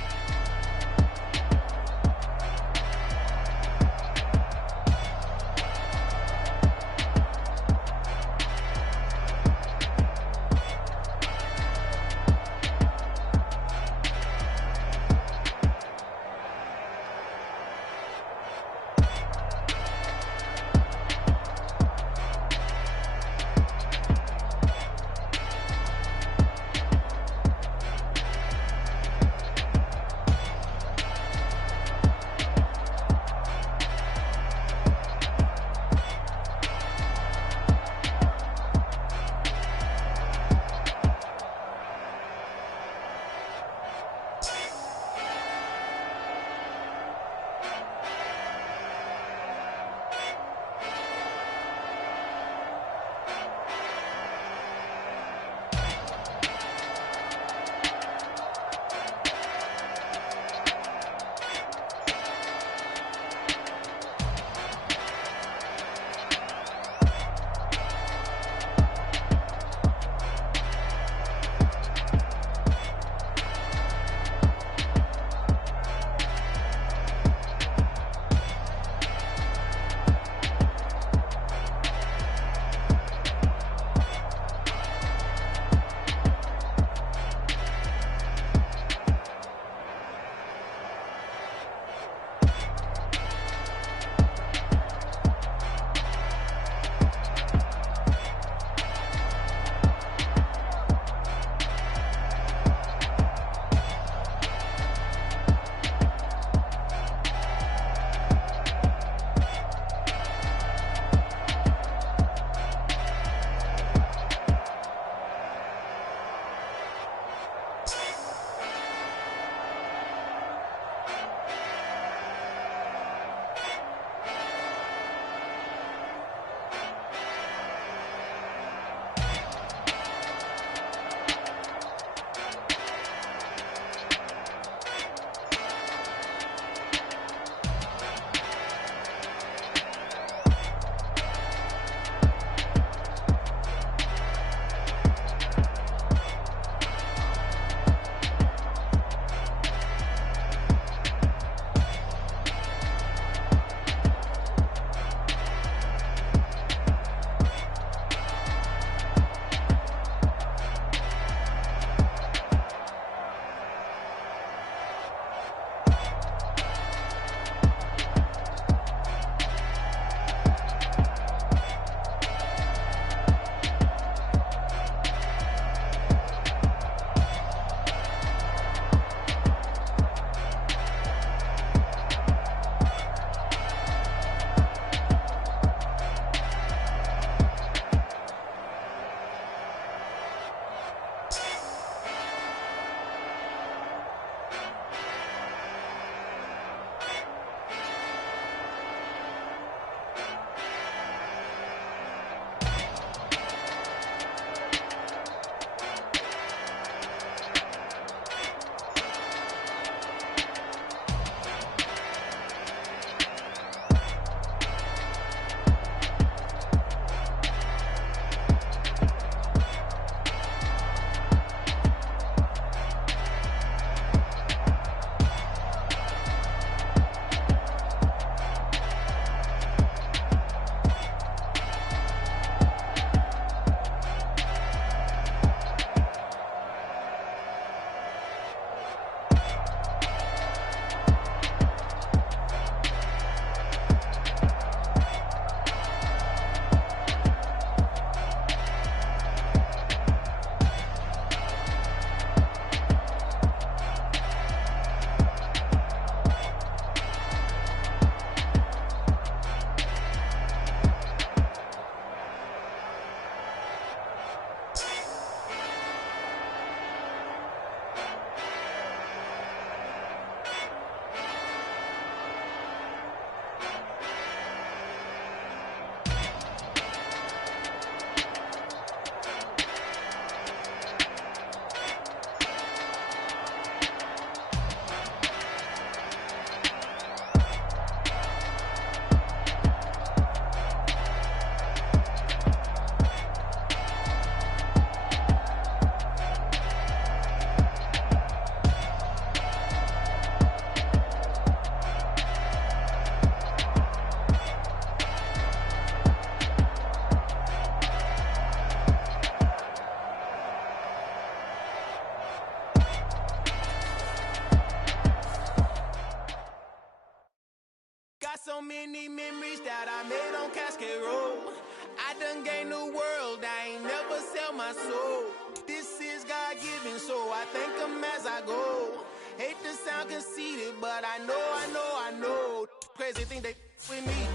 so many memories that I made on Cascade Road. I done gained the world, I ain't never sell my soul. This is God-given, so I thank him as I go. Hate to sound conceited, but I know. Crazy thing they with me.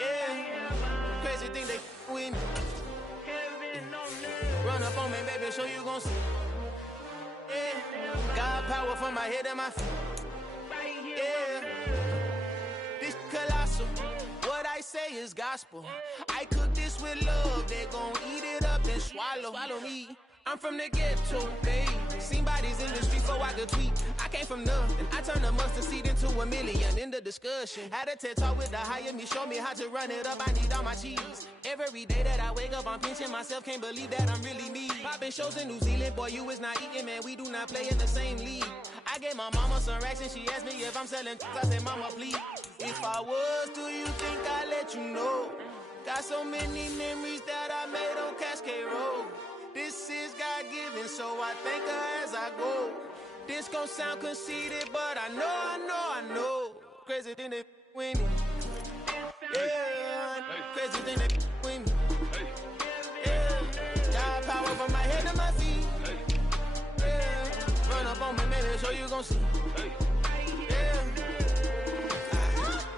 Yeah, crazy thing they with me. Run up on me, baby, show you gon' see. Yeah, God power from my head and my feet. Yeah, this colossal. What I say is gospel. I cook this with love. They gon' eat it up and swallow me. I'm from the ghetto, babe. Seen bodies in the street so I could tweet. I came from nothing. I turned a mustard seed into a million. In the discussion, had a TED talk with the higher me. Show me how to run it up. I need all my cheese. Every day that I wake up, I'm pinching myself. Can't believe that I'm really me. Popping shows in New Zealand, boy, you is not eating, man. We do not play in the same league. I gave my mama some racks and she asked me if I'm selling. I said, mama, please. If I was, do you think I'd let you know? Got so many memories that I made on Cascade Road. This is God-given, so I thank her as I go. This gon' sound conceited, but I know. Crazy thing they with me. Yeah, crazy thing they with me. Yeah, God power from my head to my feet. Yeah, run up on me, baby, so you gon' see. Yeah.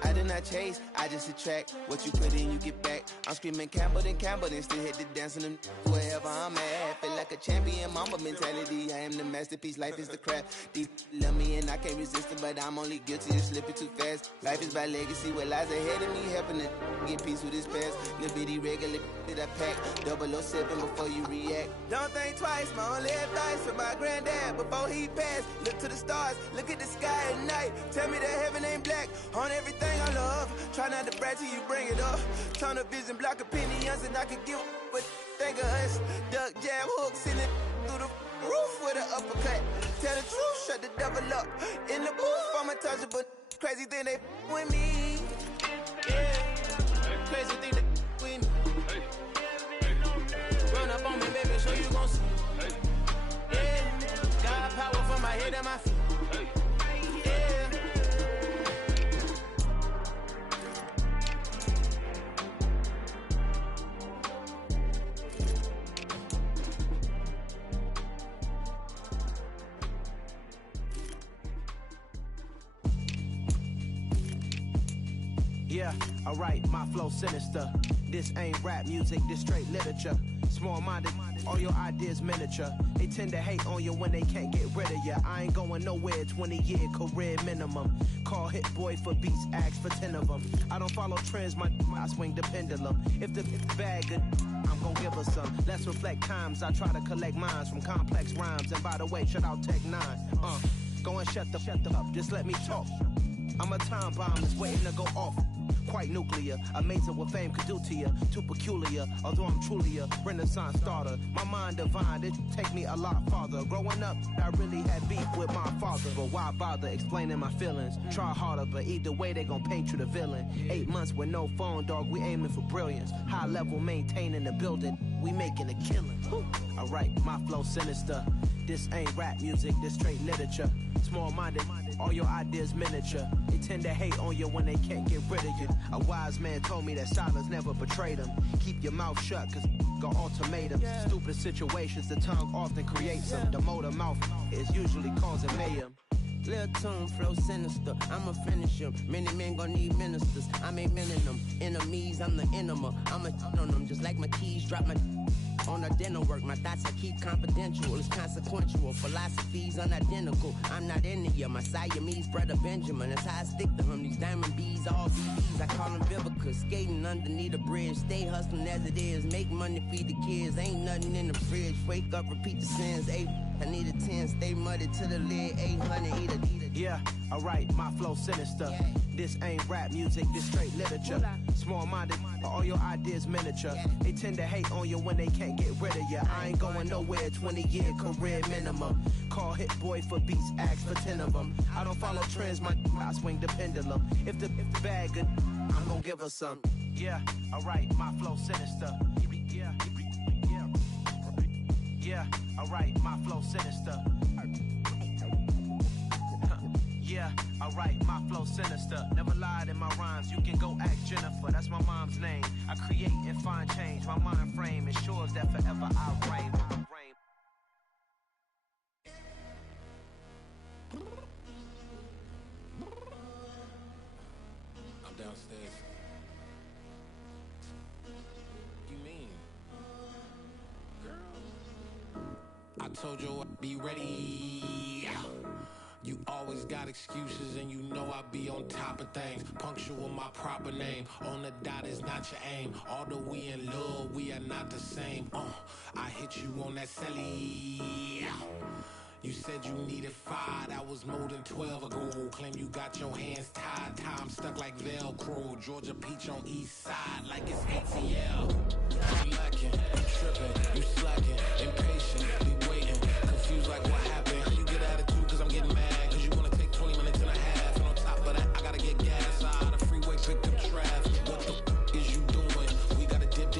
I did not chase, I just attract. What you put in, you get back. I'm screaming Campbell, then still hit the dancing and wherever I'm at. Feel like a champion, mamba mentality. I am the masterpiece, life is the craft. Deep love me and I can't resist it, but I'm only guilty of slipping too fast. Life is by legacy, what lies ahead of me, helping to get peace with this past. Little bitty regular that I pack, 007 before you react. Don't think twice, my only advice from my granddad before he passed. Look to the stars, look at the sky at night. Tell me that heaven ain't black on everything I love. Try not to brag till you bring it up. Turn the vision, block opinions, and I can give what think of us. Duck, jab, hooks in it through the roof with an uppercut. Tell the truth, shut the devil up. In the booth, I'm untouchable. Crazy thing they with me. Yeah, crazy thing they with me. Run up on me, baby, so you gon' see. Yeah, God power from my head and my feet. Yeah, alright, my flow sinister. This ain't rap music, this straight literature. Small-minded, all your ideas miniature. They tend to hate on you when they can't get rid of you. I ain't going nowhere, 20-year career minimum. Call Hit Boy for beats, ask for 10 of them. I don't follow trends, I swing the pendulum. If the bag good, I'm gon' give her some. Let's reflect times, I try to collect minds from complex rhymes. And by the way, shout out Tech 9. Go and shut the up, just let me talk. I'm a time bomb that's waiting to go off. Quite nuclear, amazing what fame could do to you. Too peculiar, although I'm truly a renaissance starter. My mind divine, it take me a lot farther. Growing up, I really had beef with my father. But why bother explaining my feelings? Try harder, but either way they gon' paint you the villain. 8 months with no phone, dog, we aiming for brilliance. High level maintaining the building, we making a killing. Alright, my flow sinister. This ain't rap music, this straight literature. Small-minded, all your ideas miniature. They tend to hate on you when they can't get rid of you. A wise man told me that silence never betrayed them. Keep your mouth shut, cause got ultimatums. Stupid situations, the tongue often creates them. The motor mouth is usually causing mayhem. Lil' tune, flow sinister, I'ma finish him. Many men gon' need ministers, I'm a men in them. Enemies, I'm the enema, I'm on them. Just like my keys, drop my on a dental work. My thoughts I keep confidential, it's consequential. Philosophies unidentical, I'm not into you. My Siamese brother Benjamin, that's how I stick to him. These diamond bees, all BBs, I call them Vivica. Skating underneath a bridge, stay hustling as it is. Make money, feed the kids, ain't nothing in the fridge. Wake up, repeat the sins, I need a 10, stay muddy to the lid, 800, eat a. Yeah, alright, my flow sinister. This ain't rap music, this straight literature. Small-minded, all your ideas miniature. They tend to hate on you when they can't get rid of you. I ain't going nowhere, 20-year career minimum. Call Hit Boy for beats, ask for 10 of them. I don't follow trends, I swing the pendulum. If the bag good, I'm gon' give her some. Yeah, alright, my flow sinister. Yeah, alright, my flow sinister. Yeah, I write my flow sinister. Never lied in my rhymes. You can go ask Jennifer. That's my mom's name. I create and find change. My mind frame ensures that forever I reign. I'm downstairs. You mean? Girl, I told you I'd be ready. You always got excuses and you know I be on top of things. Punctual my proper name. On the dot is not your aim. Although we in love, we are not the same. I hit you on that celly. You said you needed 5, that was more than 12 ago. Claim you got your hands tied, time stuck like Velcro. Georgia Peach on east side like it's ATL. You lacking, you tripping, you slacking, impatient, be waiting, confused like what happened. You get attitude cause I'm getting mad, cause you wanna take 20 minutes and a half. And on top of that, I gotta get gas out of the freeway, picked up traffic. What the is you doing? We gotta dip,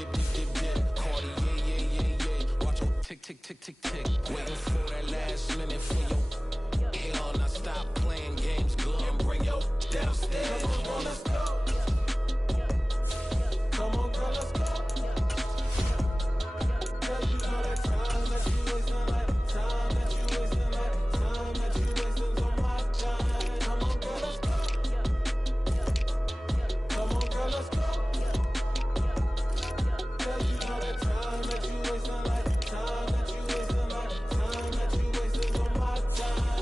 Cardi, yeah. Watch your tick, tick, tick, tick, tick. Waiting for that last minute for your hell. Now stop playing games, good, and bring your downstairs. Come on, let's go. Come on, girl, let's go. Girl, you know that time that you wasting, like time that you wasting, like time that you wasting on my time. Come on, girl, let's go. Come on, girl, let's go. Girl, you know that time that you wasting, like time that you wasting, like time that you wasting on my time.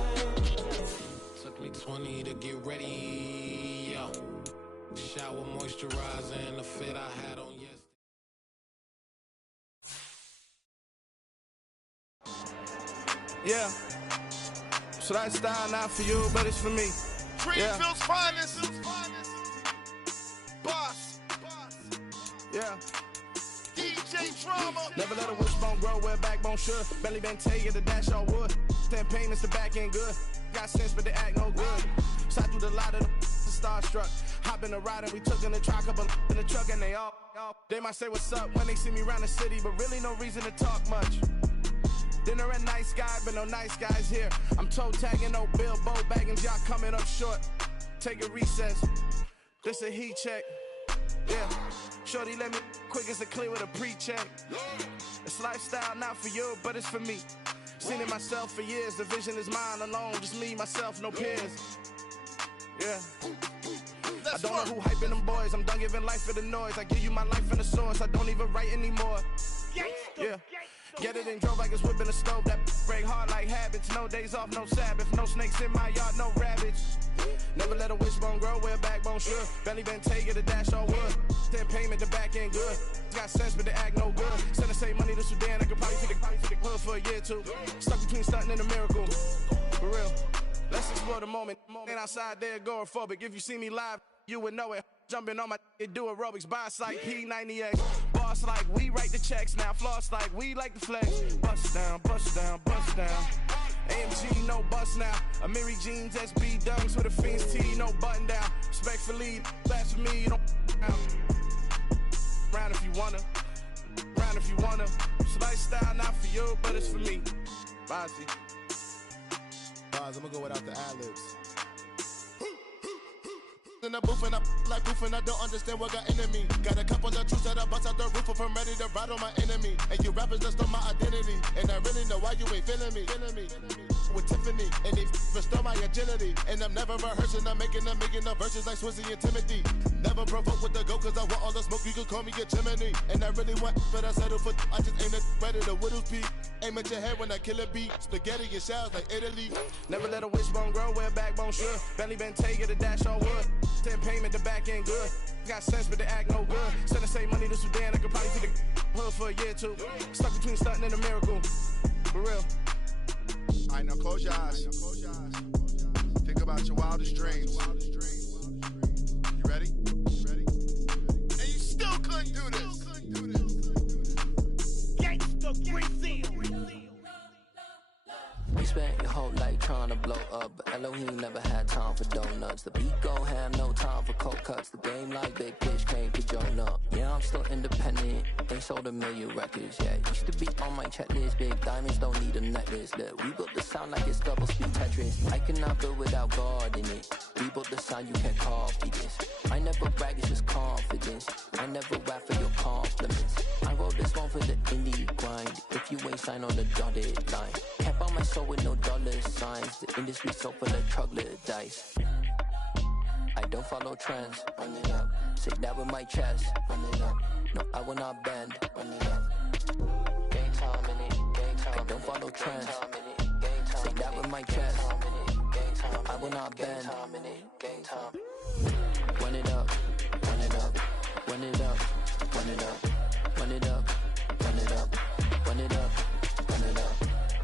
Took me 20 to get ready, yo. Shower moisturizer and the fit I had on yesterday. Yeah. So that style not for you, but it's for me. Greenfield's finest. Boss. Yeah. DJ Drama. Never let a wishbone grow where a backbone should. Belly been tell you the dash all wood. 10 payments, the back end good. Got sense, but they act no good. So I do the lot of the starstruck. Hop in the ride and we took in the truck, couple in the truck, and they all. They might say what's up when they see me around the city, but really no reason to talk much. Dinner at nice guy, but no nice guys here. I'm toe tagging, no Bilbo bagging, y'all coming up short. Take a recess. This a heat check. Yeah. Shorty let me quick as a clear with a pre-check. It's lifestyle not for you, but it's for me. Seen it myself for years. The vision is mine alone, just me, myself, no peers. Yeah. I don't know who hyping them boys. I'm done giving life for the noise. I give you my life in the source. I don't even write anymore. Yeah. Get it and drove like it's whipping a stove. That break hard like habits. No days off, no Sabbath. No snakes in my yard, no rabbits. Never let a wishbone grow where a backbone should. Belly been take it, a dash all wood. 10 payment, the back end good. Got sense, but they act no good. Send the same money to Sudan. I could probably take the hood for a year or two. Stuck between stunting and a miracle. For real. Let's explore the moment. Ain't outside there agoraphobic. If you see me live, you would know it. Jumping on my do aerobics, buy like P90X. Boss like we write the checks now. Floss like we like the flex. Bust down, bust down, bust down. AMG, no bust now. Amiri jeans, SB dunks with a Fiends T, no button down. Respectfully, that's for me, you don't round if you wanna. Round if you wanna. It's lifestyle not for you, but it's for me. Bozzy. Boz, I'm gonna go without the ad-libs. In the booth and I like proof and I don't understand what got into me. Got a couple of truths that I bust out the roof if I'm ready to ride on my enemy. And you rappers just stole my identity, and I really know why you ain't feeling me. With Tiffany, and they restore my agility. And I'm never rehearsing, I'm making the verses like Swizzy and Timothy. Never provoke with the go, cause I want all the smoke, you can call me a chimney. And I really want, but I settle for, I just aim it better the Whittles peak. Aim at your head when I kill a beat. Spaghetti and shells like Italy. Never let a wishbone grow where a backbone should. Belly been take it, a dash all wood. 10 payment, the back end good. Got sense, but they act no good. Send the same money to Sudan, I could probably take the hood for a year or two. Stuck between stunting and a miracle. For real. Alright, now close your eyes. Think about your wildest dreams. You ready? And you still couldn't do this. Gangsta Brazil. You spent your whole life trying to blow up, but Elohim never had time for donuts. The beat go ham, no time for cold cuts. The game like Big Fish came to Jonah. Yeah, I'm still independent. They sold 1 million records, yeah. Used to be on my checklist. Big diamonds don't need a necklace. Look, we built the sound like it's double speed Tetris. I cannot build without God in it. label the sound, you can't copy this. I never brag, it's just confidence. I never rap for your compliments. I wrote this one for the indie grind. If you ain't signed on the dotted line, can't buy my soul with no dollar signs. The industry so full of troglodytes. I don't follow trends. Run it up. Say that with my chest. Run it up. No, I will not bend. Run it up. Game time in it. Game time. I don't follow trends. Say that with my chest. No, I will not bend. Game time. Run it up. Run it up. Run it up. Run it up. Run it up. Run it up. Run it up. Run it up.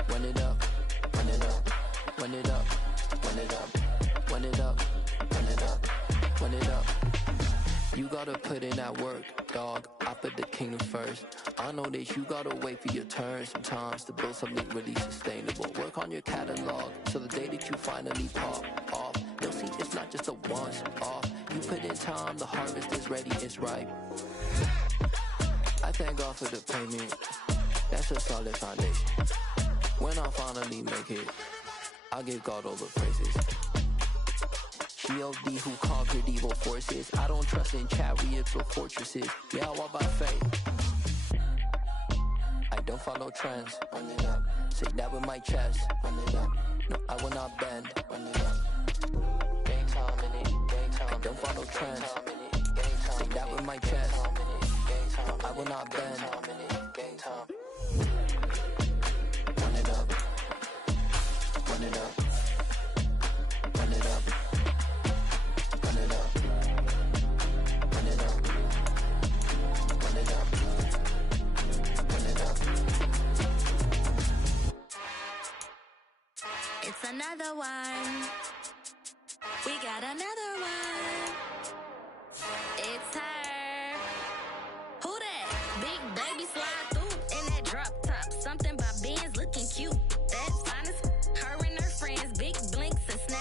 Run it up. Run it up. Run it up. Run it up. Run it up. Run it up. Run it up. You gotta put in that work, dog. I put the kingdom first. I know that you gotta wait for your turn sometimes to build something really sustainable. Work on your catalog so the day that you finally pop off, you'll see it's not just a once off. You put in time, the harvest is ready, it's ripe. I thank God for the payment. That's a solid foundation. When I finally make it, I'll give God all the praises. G.O.D. who conquered evil forces. I don't trust in chariots or fortresses. Yeah, I walk by faith. I don't follow trends. Run it up. Say that with my chest. Run it up. No, I will not bend. Run it up. Game time in it. Game time. I don't follow trends. Say that with my chest. No, I will not bend. Game time. Run it up. Run it up. Run it up. Run it up. Run it up. Run it up. Run it up. It's another one. We got another one. It's her. Who that? Big baby slide through in that drop